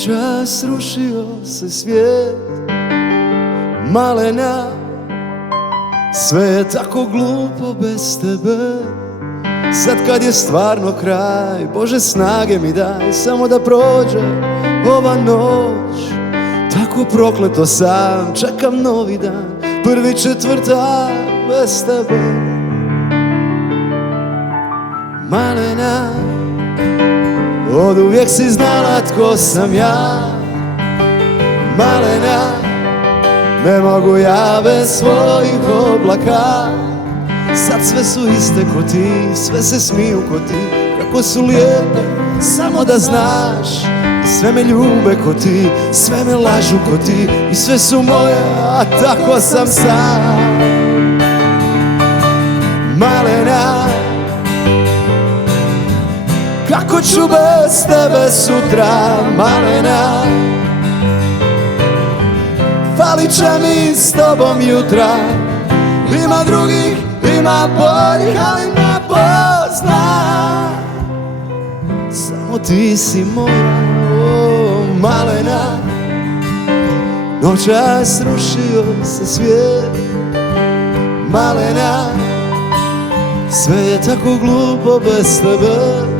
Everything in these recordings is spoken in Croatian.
Noćas srušio se svijet, malena, sve je tako glupo bez tebe. Sad kad je stvarno kraj, Bože snage mi daj, samo da prođe ova noć. Tako prokleto sam, čekam novi dan, prvi četvrtak bez tebe. Malena, od uvijek si znala tko sam ja. Malena, ne mogu ja bez svojih oblaka. Sad sve su iste ko ti, sve se smiju ko ti, kako su lijepe, samo da znaš. I sve me ljube ko ti, sve me lažu ko ti, i sve su moje, a tako sam sam. Malena, kako ću bez tebe sutra, malena. Falit će mi s tobom jutra. Ima drugih, ima boljih, ali ne poznam. Samo ti si moja, o, malena. Noćas srušio se svijet, malena. Sve je tako glupo bez tebe.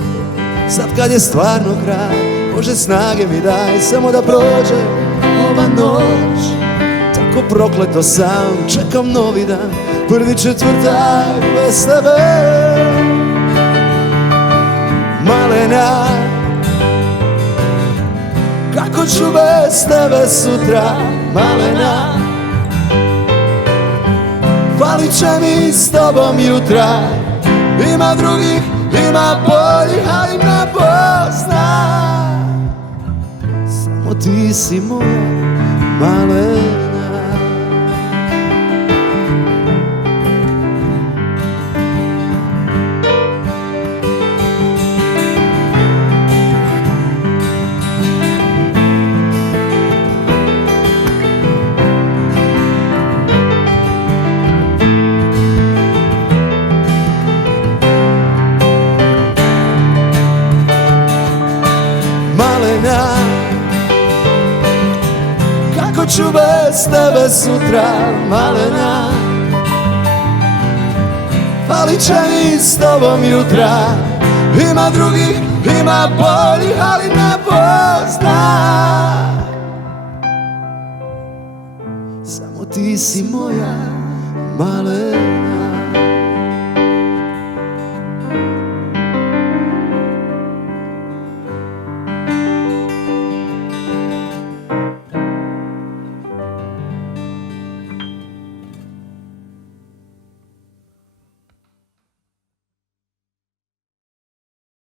Sad kad je stvarno kraj, Bože snage mi daj, samo da prođe ova noć. Tako prokleto sam, čekam novi dan, prvi četvrtak bez tebe. Malena, kako ću bez tebe sutra, malena. Falit će mi s tobom jutra. Ima drugih, ima boljih, ali ne poznam. Samo ti si moja, malena. Malena, kako ću bez tebe sutra, malena. Falit će mi s tobom jutra. Ima drugih, ima boljih, ali ne poznam. Samo ti si moja, malena.